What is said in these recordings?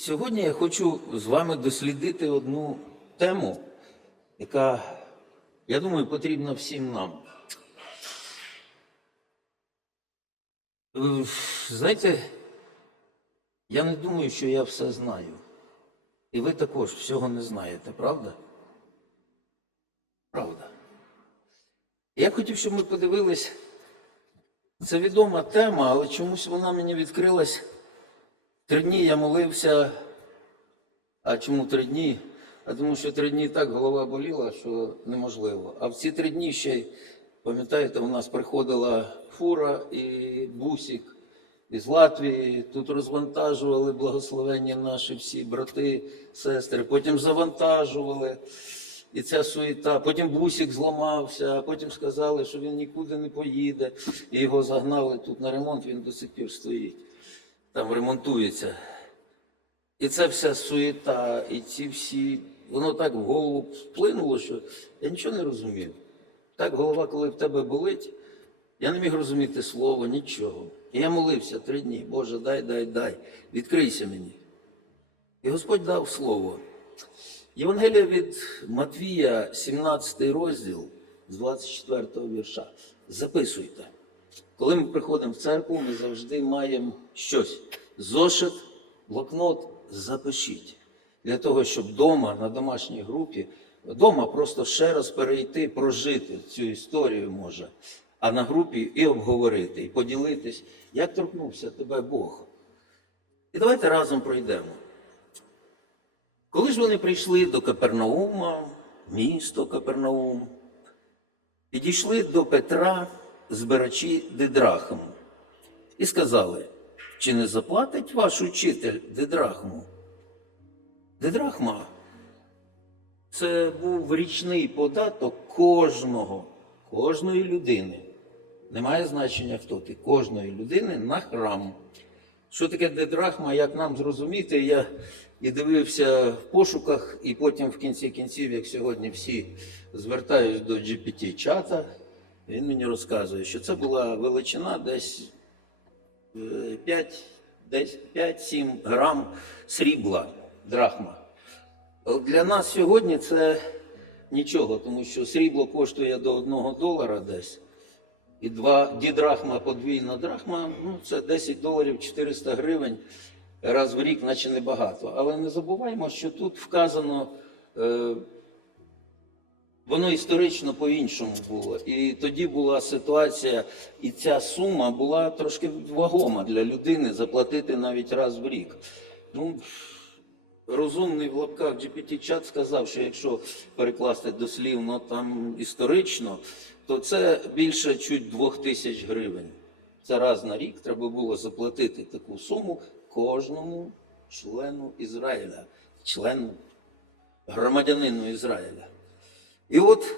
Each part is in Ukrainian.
Сьогодні я хочу з вами дослідити одну тему, яка, я думаю, потрібна всім нам. Е, Знаєте, я не думаю, що я все знаю. І ви також всього не знаєте, правда? Правда. Я хотів, щоб ми подивились. Це відома тема, але чомусь вона мені відкрилась. Три дні я молився. А чому три дні? А тому що три дні так голова боліла, що неможливо. А в ці три дні ще, пам'ятаєте, у нас приходила фура і бусик із Латвії. Тут розвантажували благословенні наші всі брати, сестри, потім завантажували. І ця суєта. Потім бусик зламався, а потім сказали, що він нікуди не поїде. І його загнали тут на ремонт, він до сих пір стоїть. Там ремонтується. І це вся суєта, і ці всі, воно так в голову вплинуло, що я нічого не розумів. Так голова, коли в тебе болить, я не міг розуміти слово, нічого. І я молився три дні. Боже, дай, дай, дай, відкрийся мені. І Господь дав слово. Євангелія від Матвія, 17 розділ з 24 вірша. Записуйте. Коли ми приходимо в церкву, ми завжди маємо щось. Зошит, блокнот, запишіть. Для того, щоб вдома, на домашній групі, вдома просто ще раз перейти, прожити цю історію може, а на групі і обговорити, і поділитись, як торкнувся тебе Бог. І давайте разом пройдемо. Коли ж вони прийшли до Капернаума, місто Капернаум, підійшли до Петра, збирачі Дидрахму, і сказали, чи не заплатить ваш учитель Дидрахму? Дидрахма це був річний податок кожного, кожної людини. Немає значення, хто ти, кожної людини на храм. Що таке дидрахма, як нам зрозуміти, я і дивився в пошуках, і потім в кінці кінців, як сьогодні всі звертаюсь до GPT-чата, він мені розказує, що це була величина десь е, 5, десь 5-7 грам срібла драхма. Для нас сьогодні це нічого, тому що срібло коштує до 1 долара десь. І два дідрахма, подвійна драхма, ну це 10 доларів 400 гривень раз в рік, наче небагато. Але не забуваємо, що тут вказано, е, воно історично по-іншому було. І тоді була ситуація, і ця сума була трошки вагома для людини заплатити навіть раз в рік. Ну, розумний в лапках GPT-чат сказав, що якщо перекласти дослівно там історично, то це більше чуть двох тисяч гривень. Це раз на рік треба було заплатити таку суму кожному члену Ізраїля, члену громадянину Ізраїля. І от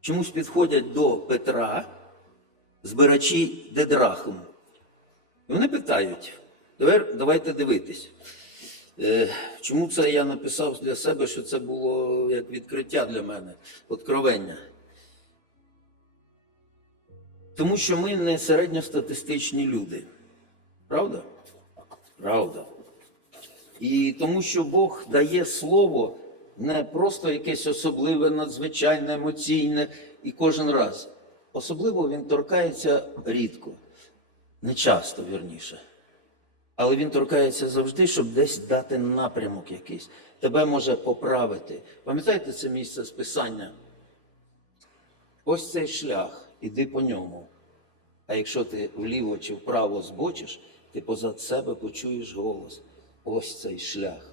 чомусь підходять до Петра збирачі Дедрахму. І вони питають, «Тепер давайте дивитись. Е, Чому це я написав для себе, що це було як відкриття для мене, откровення? Тому що ми не середньостатистичні люди. Правда? Правда. І тому що Бог дає слово не просто якесь особливе, надзвичайне, емоційне і кожен раз. Особливо він торкається рідко, не часто, вірніше. Але він торкається завжди, щоб десь дати напрямок якийсь. Тебе може поправити. Пам'ятаєте це місце з писання? Ось цей шлях, іди по ньому. А якщо ти вліво чи вправо збочиш, ти позад себе почуєш голос. Ось цей шлях.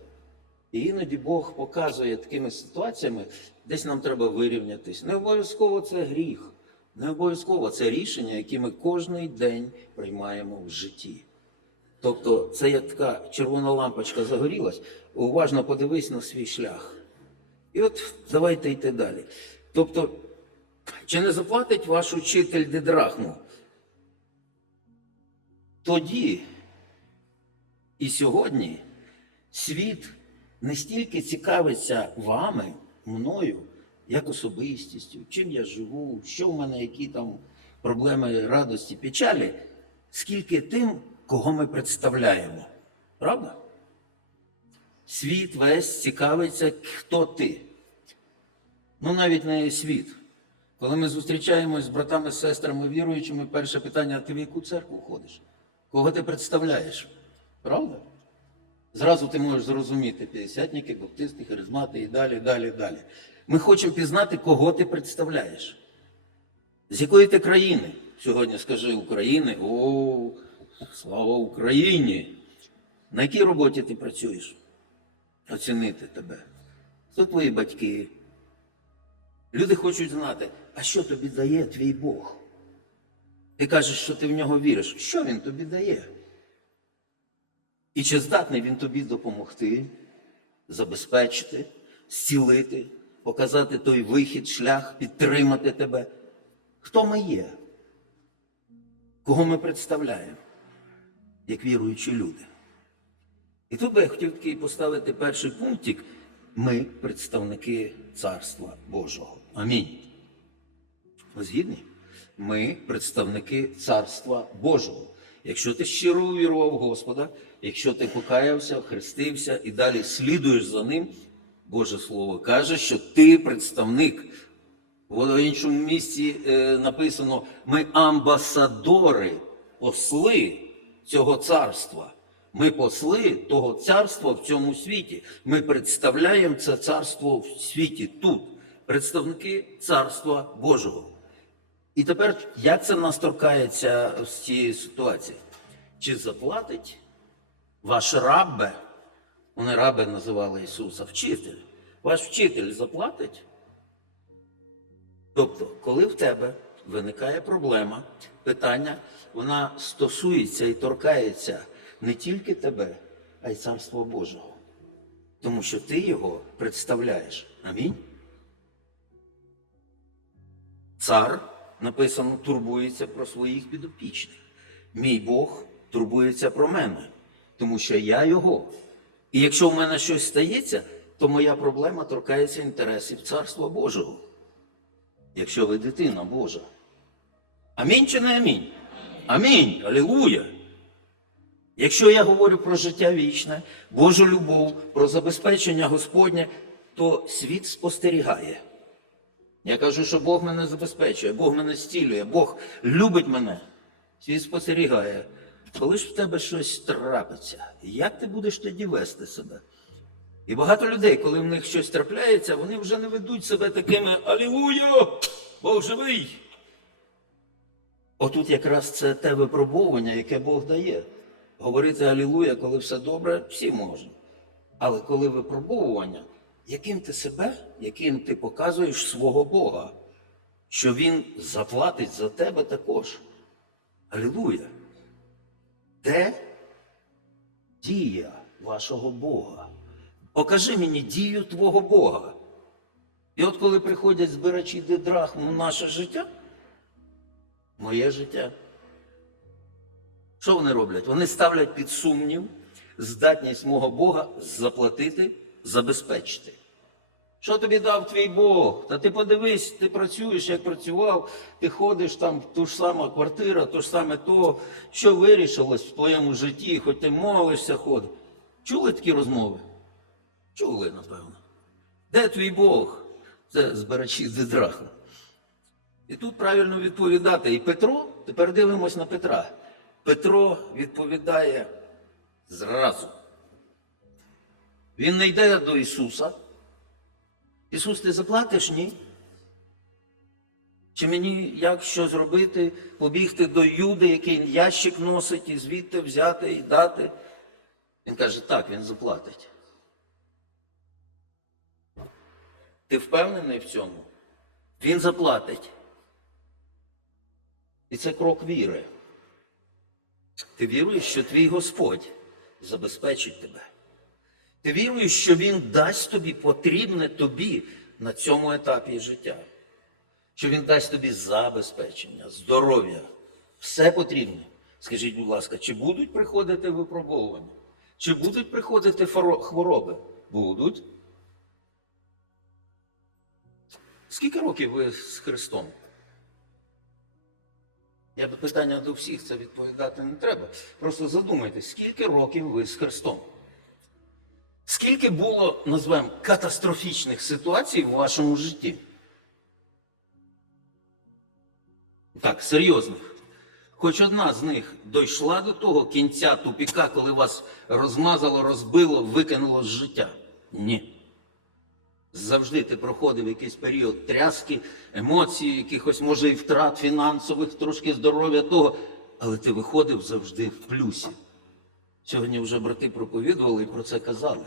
І іноді Бог показує такими ситуаціями, десь нам треба вирівнятись. Не обов'язково це гріх, не обов'язково це рішення, які ми кожний день приймаємо в житті. Тобто це як така червона лампочка загорілась, уважно подивись на свій шлях. І от давайте йти далі. Тобто, чи не заплатить ваш учитель Дидрахму? Тоді і сьогодні світ не стільки цікавиться вами, мною, як особистістю, чим я живу, що в мене, які там проблеми радості, печалі, скільки тим, кого ми представляємо. Правда? Світ весь цікавиться, хто ти. Ну, навіть не світ. Коли ми зустрічаємось з братами, сестрами віруючими, перше питання: а ти в яку церкву ходиш? Кого ти представляєш? Правда? Зразу ти можеш зрозуміти п'ятдесятники, баптисти, харизмати і далі, далі, далі. Ми хочемо пізнати, кого ти представляєш. З якої ти країни? Сьогодні скажи України. О, слава Україні! На якій роботі ти працюєш? Оцінити тебе. Хто твої батьки? Люди хочуть знати, а що тобі дає твій Бог? Ти кажеш, що ти в нього віриш. Що він тобі дає? І чи здатний він тобі допомогти, забезпечити, зцілити, показати той вихід, шлях, підтримати тебе? Хто ми є? Кого ми представляємо, як віруючі люди? І тут би я хотів такий поставити перший пунктик. Ми представники Царства Божого. Амінь. Згідні? Ми представники Царства Божого. Якщо ти щиро увірував Господа, якщо ти покаявся, хрестився і далі слідуєш за ним, Боже Слово каже, що ти представник. В іншому місці е, написано: ми амбасадори, посли цього царства. Ми посли того царства в цьому світі. Ми представляємо це царство в світі тут, представники царства Божого. І тепер як це нас торкається з цієї ситуації? Чи заплатить ваш раббе, вони раби називали Ісуса, вчитель, ваш вчитель заплатить? Тобто, коли в тебе виникає проблема, питання, вона стосується і торкається не тільки тебе, а й Царства Божого. Тому що ти його представляєш. Амінь. Цар, написано, турбується про своїх підопічних. Мій Бог турбується про мене, тому що я його. І якщо в мене щось стається, то моя проблема торкається інтересів Царства Божого. Якщо ви дитина Божа. Амінь чи не амінь? Амінь. Алілуя. Якщо я говорю про життя вічне, Божу любов, про забезпечення Господнє, то світ спостерігає. Я кажу, що Бог мене забезпечує, Бог мене зцілює, Бог любить мене. Світ спостерігає. Коли ж в тебе щось трапиться, як ти будеш тоді вести себе? І багато людей, коли в них щось трапляється, вони вже не ведуть себе такими Алілуя! Бог живий! Отут якраз це те випробовування, яке Бог дає. Говорити Алілуя, коли все добре, всі можуть. Але коли випробовування, яким ти себе, яким ти показуєш свого Бога, що Він заплатить за тебе також. Алілуя! Де дія вашого Бога? Покажи мені дію твого Бога. І от коли приходять збирачі дидрахм у наше життя, моє життя, що вони роблять? Вони ставлять під сумнів здатність мого Бога заплатити, забезпечити. Що тобі дав твій Бог? Та ти подивись, ти працюєш, як працював, ти ходиш там, ту ж сама квартира, то ж саме то, що вирішилось в твоєму житті, хоч ти молишся, ходиш. Чули такі розмови? Чули, напевно. Де твій Бог? Це збирачі Дидраху. І тут правильно відповідати. І Петро, тепер дивимось на Петра. Петро відповідає зразу. Він не йде до Ісуса. Ісус, ти заплатиш? Ні. Чи мені як що зробити, побігти до Юди, який ящик носить, і звідти взяти і дати? Він каже, так, він заплатить. Ти впевнений в цьому? Він заплатить. І це крок віри. Ти віруєш, що твій Господь забезпечить тебе. Ти віруєш, що Він дасть тобі потрібне тобі на цьому етапі життя. Що Він дасть тобі забезпечення, здоров'я, все потрібне. Скажіть, будь ласка, чи будуть приходити випробовування? Чи будуть приходити хвороби? Будуть. Скільки років ви з Христом? Я би питання до всіх це відповідати не треба. Просто задумайтесь, скільки років ви з Христом? Скільки було, назвемо, катастрофічних ситуацій в вашому житті? Так, серйозних. Хоч одна з них дійшла до того кінця тупіка, коли вас розмазало, розбило, викинуло з життя? Ні. Завжди ти проходив якийсь період тряски, емоцій, якихось, може, і втрат фінансових, трошки здоров'я того, але ти виходив завжди в плюсі. Сьогодні вже брати проповідували і про це казали.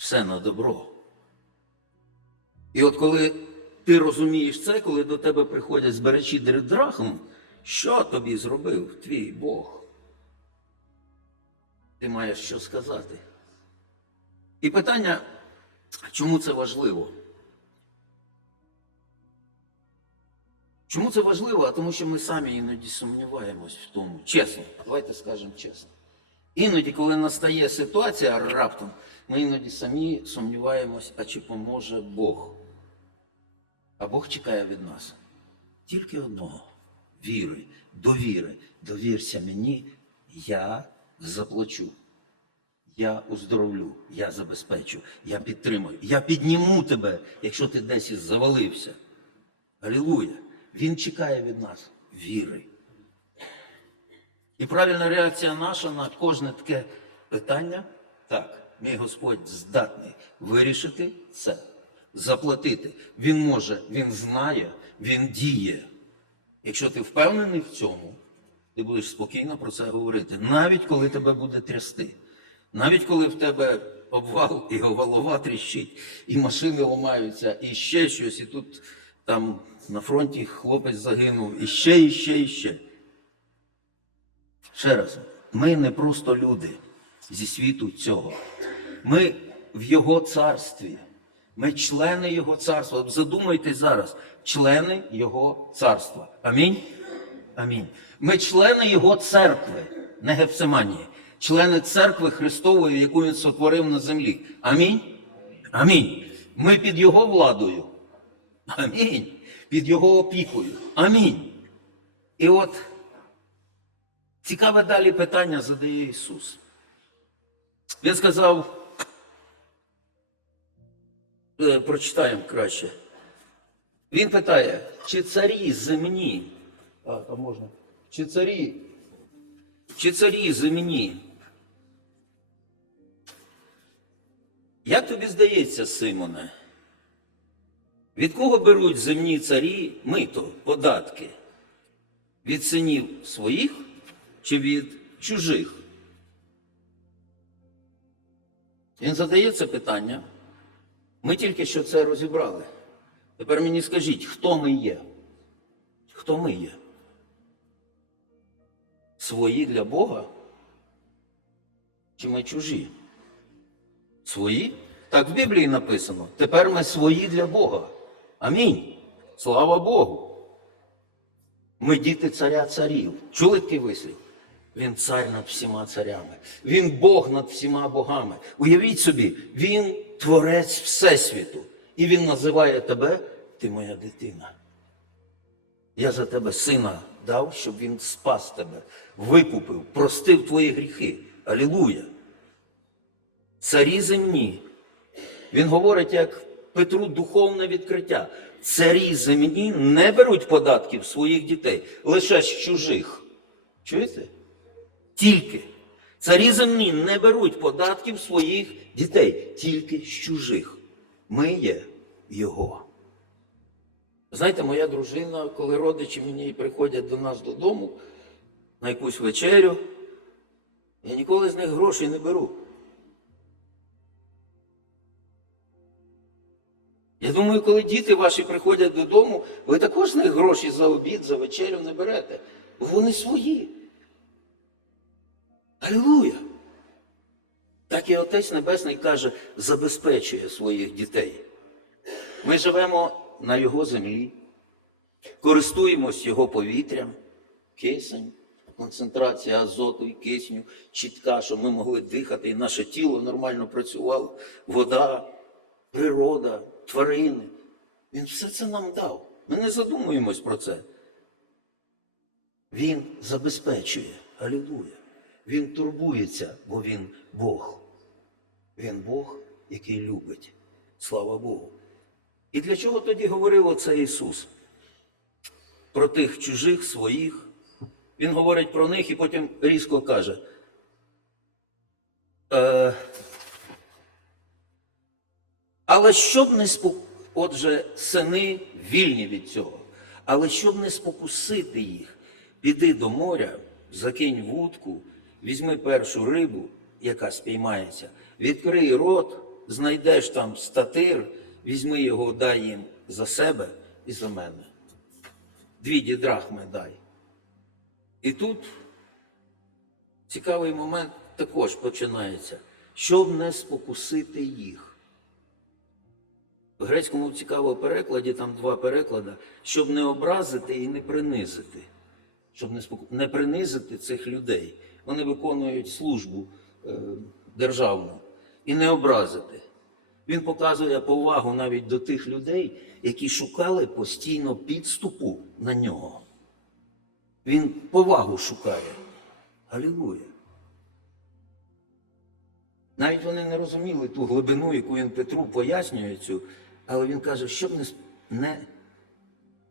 Все на добро. І от коли ти розумієш це, коли до тебе приходять збирачі драхм, що тобі зробив твій Бог? Ти маєш що сказати. І питання, чому це важливо? Чому це важливо? А тому що ми самі іноді сумніваємось в тому. Чесно, давайте скажемо чесно. Іноді, коли настає ситуація раптом, ми іноді самі сумніваємось, а чи поможе Бог. А Бог чекає від нас тільки одного віри, довіри. Довірся мені, я заплачу. Я оздоровлю, я забезпечу, я підтримую, я підніму тебе, якщо ти десь завалився. Алілуя! Він чекає від нас віри. І правильна реакція наша на кожне таке питання так, мій Господь здатний вирішити це, заплатити. Він може, він знає, він діє. Якщо ти впевнений в цьому, ти будеш спокійно про це говорити, навіть коли тебе буде трясти, навіть коли в тебе обвал і голова тріщить, і машини ламаються, і ще щось, і тут там на фронті хлопець загинув, і ще, і ще, і ще. Ще раз, ми не просто люди зі світу цього. Ми в Його царстві. Ми члени Його царства. Задумайтесь зараз, члени Його царства. Амінь. Амінь. Ми члени Його церкви, не Гефсиманії, члени церкви Христової, яку Він сотворив на землі. Амінь. Амінь. Ми під Його владою. Амінь. Під Його опікою. Амінь. І от Цікаве далі питання задає Ісус. Він сказав, е, прочитаємо краще. Він питає, чи царі земні, а, а можна, чи царі, чи царі земні? Як тобі здається, Симоне? Від кого беруть земні царі мито, податки? Від синів своїх чи від чужих? Він задає це питання. Ми тільки що це розібрали. Тепер мені скажіть, хто ми є? Хто ми є? Свої для Бога? Чи ми чужі? Свої? Так в Біблії написано. Тепер ми свої для Бога. Амінь. Слава Богу. Ми діти царя царів. Чули такий вислів? Він цар над всіма царями. Він Бог над всіма богами. Уявіть собі, він творець Всесвіту. І він називає тебе, ти моя дитина. Я за тебе сина дав, щоб він спас тебе, викупив, простив твої гріхи. Алілуя. Царі земні. Він говорить, як Петру духовне відкриття. Царі земні не беруть податків своїх дітей, лише з чужих. Чуєте? Тільки. Царі земні не беруть податків своїх дітей, тільки з чужих. Ми є його. Знаєте, моя дружина, коли родичі мені приходять до нас додому на якусь вечерю, я ніколи з них грошей не беру. Я думаю, коли діти ваші приходять додому, ви також з них гроші за обід, за вечерю не берете. Вони свої. Алілуя! Так і Отець Небесний каже, забезпечує своїх дітей. Ми живемо на Його землі, користуємось Його повітрям, кисень, концентрація азоту і кисню, чітка, щоб ми могли дихати, і наше тіло нормально працювало, вода, природа, тварини. Він все це нам дав. Ми не задумуємось про це. Він забезпечує. Алілуя. Він турбується, бо він Бог. Він Бог, який любить. Слава Богу. І для чого тоді говорив оце Ісус? Про тих чужих, своїх. Він говорить про них і потім різко каже. Е, але щоб не спок... Отже, сини вільні від цього. Але щоб не спокусити їх, піди до моря, закинь вудку, візьми першу рибу, яка спіймається, відкрий рот, знайдеш там статир, візьми його, дай їм за себе і за мене. Дві дідрахми дай. І тут цікавий момент також починається, щоб не спокусити їх. В грецькому цікаво перекладі, там два переклади, щоб не образити і не принизити. Щоб не, споку... не принизити цих людей. Вони виконують службу е, державну і не образити. Він показує повагу навіть до тих людей, які шукали постійно підступу на нього. Він повагу шукає. Галілуя. Навіть вони не розуміли ту глибину, яку він Петру пояснює цю, але він каже, щоб не, не,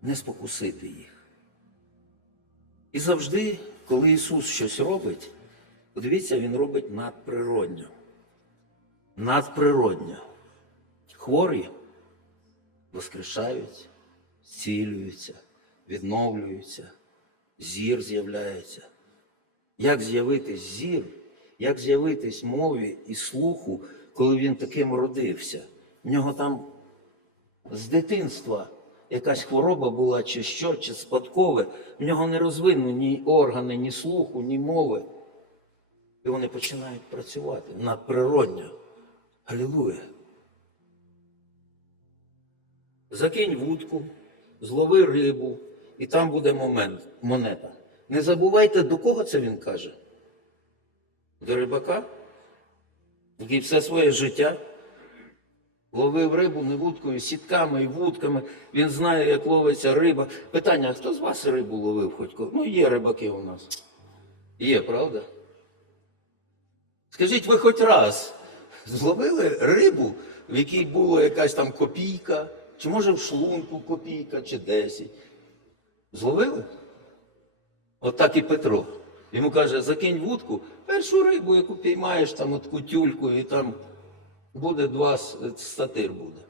не спокусити їх. І завжди, коли Ісус щось робить, подивіться, Він робить надприродньо. Надприродньо. Хворі воскрешають, зцілюються, відновлюються, зір з'являється. Як з'явитись зір, як з'явитись мові і слуху, коли він таким родився? В нього там з дитинства якась хвороба була, чи що, чи спадкове. В нього не розвинені ні органи, ні слуху, ні мови. І вони починають працювати надприродньо. Алілуя. Закинь вудку, злови рибу, і там буде момент, монета. Не забувайте, до кого це він каже? До рибака, який все своє життя ловив рибу не вудкою, сітками і вудками. Він знає, як ловиться риба. Питання, хто з вас рибу ловив хоч коли? Ну, є рибаки у нас. Є, правда? Скажіть, ви хоч раз зловили рибу, в якій була якась там копійка, чи може в шлунку копійка, чи десять? Зловили? От так і Петро. Йому каже, закинь вудку, першу рибу, яку піймаєш, там от кутюльку, і там буде два статир буде.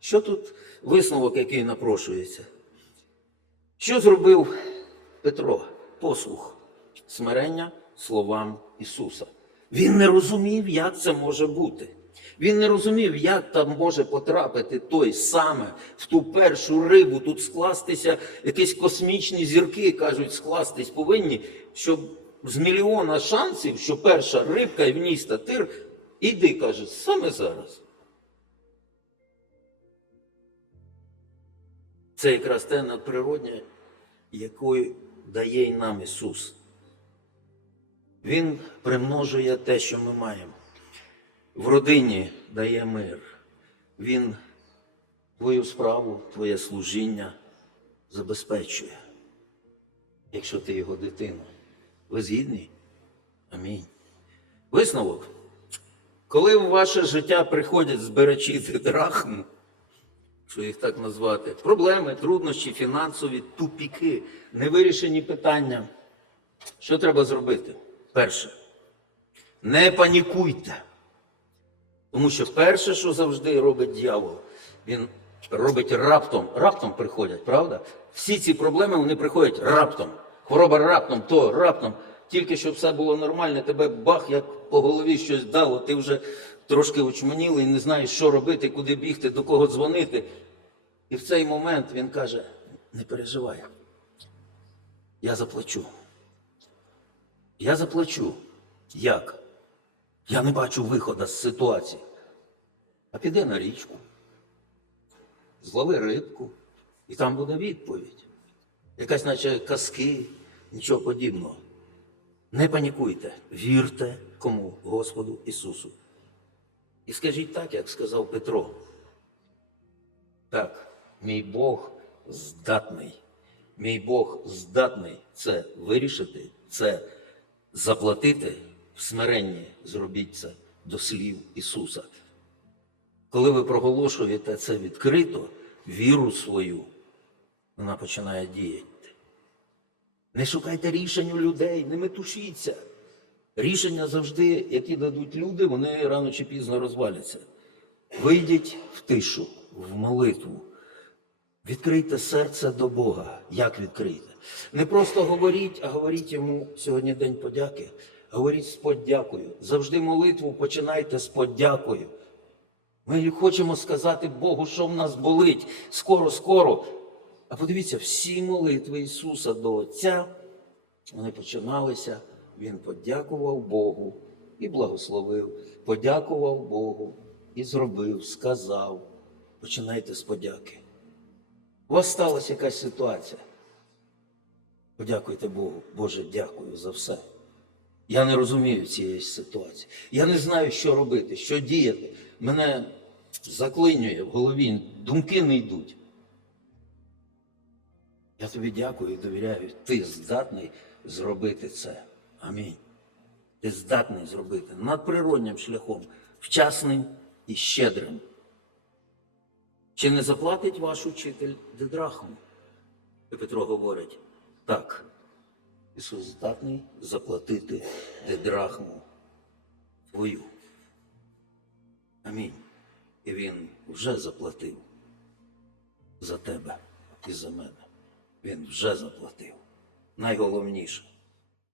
Що тут висновок, який напрошується? Що зробив Петро? Послух, смирення словам Ісуса. Він не розумів, як це може бути. Він не розумів, як там може потрапити той саме в ту першу рибу, тут скластися якісь космічні зірки, кажуть, скластись повинні, щоб з мільйона шансів, що перша рибка і в ній статир, іди, каже, саме зараз. Це якраз те надприроднє, якою дає й нам Ісус. Він примножує те, що ми маємо. В родині дає мир. Він твою справу, твоє служіння забезпечує, якщо ти його дитина. Ви згідні? Амінь. Висновок. Коли в ваше життя приходять збирачі драхм, що їх так назвати, проблеми, труднощі, фінансові, тупіки, невирішені питання, що треба зробити? Перше, не панікуйте. Тому що перше, що завжди робить дьявол, він робить раптом, раптом приходять, правда? Всі ці проблеми вони приходять раптом. Хвороба раптом, то раптом. Тільки щоб все було нормально, тебе бах, як по голові щось дало, ти вже трошки очманілий, не знаєш, що робити, куди бігти, до кого дзвонити. І в цей момент він каже: не переживай, я заплачу. Я заплачу. Як? Я не бачу виходу з ситуації. А піди на річку, злови рибку, і там буде відповідь. Якась, наче казки, нічого подібного. Не панікуйте, вірте кому? Господу Ісусу. І скажіть так, як сказав Петро. Так, мій Бог здатний. Мій Бог здатний це вирішити, це заплатити в смиренні. Зробіть це до слів Ісуса. Коли ви проголошуєте це відкрито, віру свою, вона починає діяти. Не шукайте рішень у людей, не метушіться. Рішення завжди, які дадуть люди, вони рано чи пізно розваляться. Вийдіть в тишу, в молитву. Відкрийте серце до Бога. Як відкрийте? Не просто говоріть, а говоріть йому сьогодні день подяки. Говоріть з подякою. Завжди молитву починайте з подякою. Ми хочемо сказати Богу, що в нас болить скоро, скоро. А подивіться, всі молитви Ісуса до Отця, вони починалися. Він подякував Богу і благословив, подякував Богу і зробив, сказав. Починайте з подяки. У вас сталася якась ситуація. Подякуйте Богу. Боже, дякую за все. Я не розумію цієї ситуації. Я не знаю, що робити, що діяти. Мене заклинює в голові, думки не йдуть. Я тобі дякую і довіряю. Ти здатний зробити це. Амінь. Ти здатний зробити надприроднім шляхом, вчасним і щедрим. Чи не заплатить ваш учитель дидрахму? І Петро говорить, так, Ісус здатний заплатити дидрахму твою. Амінь. І Він вже заплатив за тебе і за мене. Він вже заплатив. Найголовніше